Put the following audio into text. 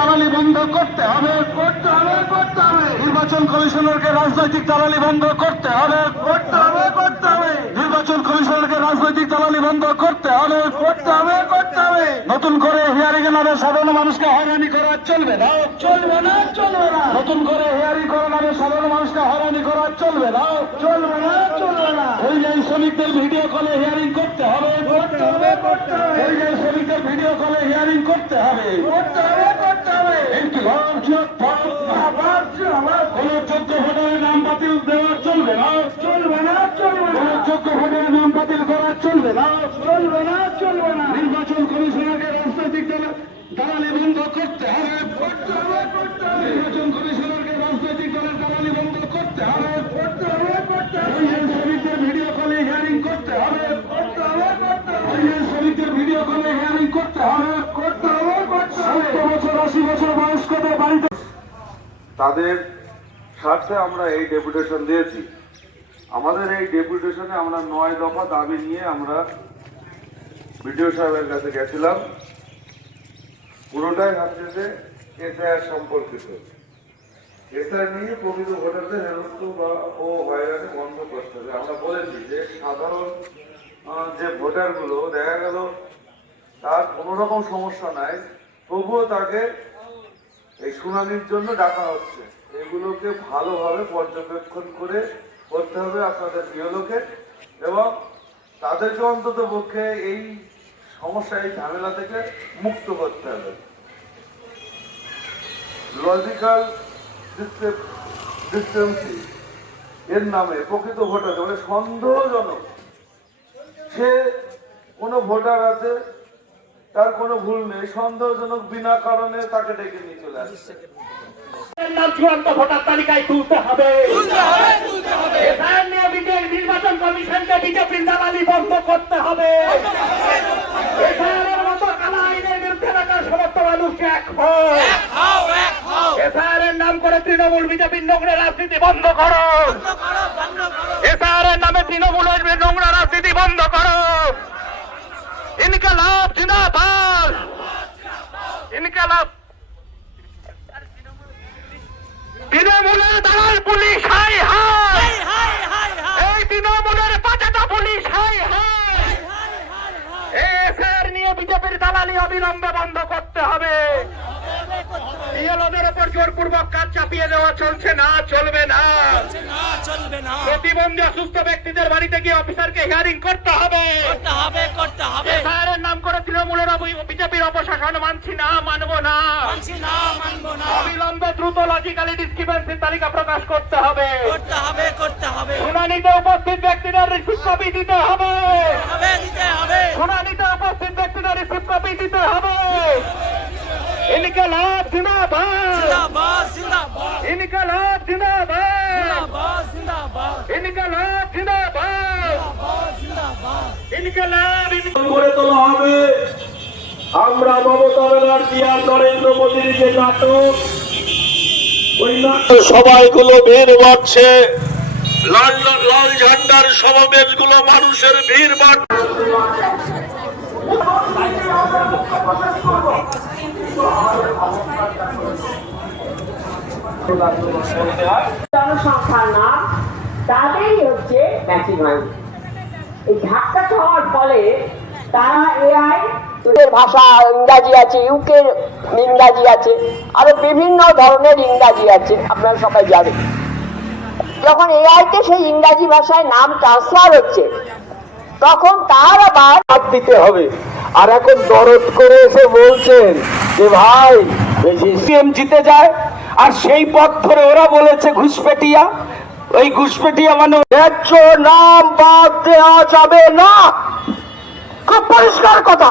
দালালি বন্ধ করতে হবে। করতে হবে করতে হবে। নির্বাচন কমিশনারকে রাজনৈতিক দালালি বন্ধ করতে হবে। করতে হবে করতে হবে। নির্বাচন কমিশনারকে রাজনৈতিক দালালি বন্ধ করতে হবে। করতে হবে করতে হবে। নতুন করে হিয়ারিং এর নামে সাধারণ মানুষকে হয়রানি করা চলবে না। চলবে না চলবে না। নতুন করে হিয়ারিং করার নামে সাধারণ মানুষকে হয়রানি করা চলবে না। চলবে না চলবে না। পরিযায়ী শ্রমিকদের ভিডিও কলে হিয়ারিং করতে হবে। করতে হবে করতে হবে। ভিডিও কলে হিয়ারিং করতে হবে। করতে হবে করতে হবে। কোন যোগ্য ভোটারের নাম বাতিল দেওয়া চলবে না। চলবে না চলবে না। যোগ্য ভোটারের নাম বাতিল করা চলবে না। চলবে না চলবে না। নির্বাচন কমিশনারকে রাজনৈতিক দল- দালালি বন্ধ করতে হবে। করতে হবে করতে হবে। নির্বাচন কমিশনারকে রাজনৈতিক দলের দালালি বন্ধ করতে হবে করতে হবে করতে হবে পরিযায়ী শ্রমিকদের ভিডিও কলে হিয়ারিং করতে হবে করতে হবে করতে হবে পরিযায়ী শ্রমিকদের ভিডিও কলে হিয়ারিং করতে হবে করতে হবে করতে হবে সত্তর বছর আশি বছর বয়স্কদের বাড়িতে তাদের স্বার্থে আমরা এই ডেপুটেশন দিয়েছি। আমাদের এই ডেপুটেশনে আমরা নয় দফা দাবি নিয়ে আমরা বিডিও সাহেবের কাছে গেছিলাম। পুরোটাই হচ্ছে যে এসআইআর সম্পর্কিত। এসআইআর নিয়ে প্রকৃত ভোটারদের হেরস্ত বা ও হয়রানি বন্ধ করতে হবে। আমরা বলেছি যে সাধারণ যে ভোটারগুলো, দেখা গেল তার কোনো রকম সমস্যা নাই। তবুও তাকে এই শুনানির জন্য ডাকা হচ্ছে। এগুলোকে ভালোভাবে পর্যবেক্ষণ করে করতে হবে আপনাদের গৃহলোকে এবং তাদেরকে অন্তত পক্ষে এই সমস্যা, এই ঝামেলা থেকে মুক্ত করতে হবে। লজিক্যাল ডিস্টেন্সি এর নামে প্রকৃত ভোটার মানে সন্দেহজনক। সে কোনো ভোটার আছে তার কোনো ভুল নেই সন্দেহজনক বিনা কারণে তাকে ডেকে নিয়ে চলে আসছে নাম চূড়ান্ত ভোটার তালিকায় তুলতে হবে। নির্বাচন কমিশনকে বিজেপির দালালি বন্ধ করতে হবে। মতো কালা আইনের বিরুদ্ধে রাখার সমস্ত মানুষকে এক এসআইআর এর নাম করে তৃণমূল বিজেপির নোংরা রাজনীতি বন্ধ করো। এসআইআর এর নামে তৃণমূলের নোংরা রাজনীতি বন্ধ করো ইনকালাব জিন্দাবাদ ইনকালাব তৃণমূলের দালাল পুলিশ হাই হাই। এই তৃণমূলের পাচাটা পুলিশ হাই হাই। এসআর নিয়ে বিজেপির দালালি অবিলম্বে বন্ধ করতে হবে। ইয়েলোদের ওপর জোরপূর্বক কাজ চাপিয়ে দেওয়া চলছে না চলবে না। না চলবে না প্রতিবন্ধী অসুস্থ ব্যক্তিদের বাড়িতে গিয়ে অফিসারকে হিয়ারিং করতে হবে। করতে হবে করতে হবে। এসআর নাম করে তৃণমূলের বিজেপির অপশাসন মানছি না মানবো না। মানছি না মানবো না। অবিলম্বে দ্রুত লজিক্যালি ডিসক্রিপেন্সির তালিকা প্রকাশ করতে হবে। করতে হবে করতে হবে। শুনানিতে উপস্থিত ব্যক্তিদের রিসিভ কপি দিতে হবে। হবে দিতে হবে। শুনানিতে উপস্থিত ব্যক্তিদের রিসিভ কপি দিতে হবে। ইনকালাব জিন্দাবাদ জিন্দাবাদ জিন্দাবাদ ইনকালাব জিন্দাবাদ জিন্দাবাদ জিন্দাবাদ ইনকালাব জিন্দাবাদ জিন্দাবাদ ইনকালাব ইনকালাব করে তোলা হবে। আমরা মমতা ব্যানার্জি আর নরেন্দ্র মোদীর যে নাটক ওই নাটক সবাইগুলো ভিড় বাড়ছে। লাল লাল ঝান্ডার সমাবেশগুলো মানুষের ভিড় বাড়ছে। জনসংখ্যার নাম তাদেরই হচ্ছে ম্যাক্সিমাম এই ধাক্কা খাওয়ার ফলে তারা এআই ভাষা ইংরাজি আছে ইউকের ইংরাজি আছে আরও বিভিন্ন ধরনের ইংরাজি আছে আপনারা সবাই জানেন। যখন এআইতে সেই ইংরাজি ভাষায় নাম ট্রান্সফার হচ্ছে তখন তার আবার হাত দিতে হবে। আর এখন দরদ করে এসে বলছেন যে ভাই সিএম জিতে যায় আর সেই পথ ধরে ওরা বলেছে ঘুষপেটিয়া ওই ঘুষপেটিয়া মানুষ ন্যায্য নাম বাদ দেওয়া যাবে না। খুব পরিষ্কার কথা।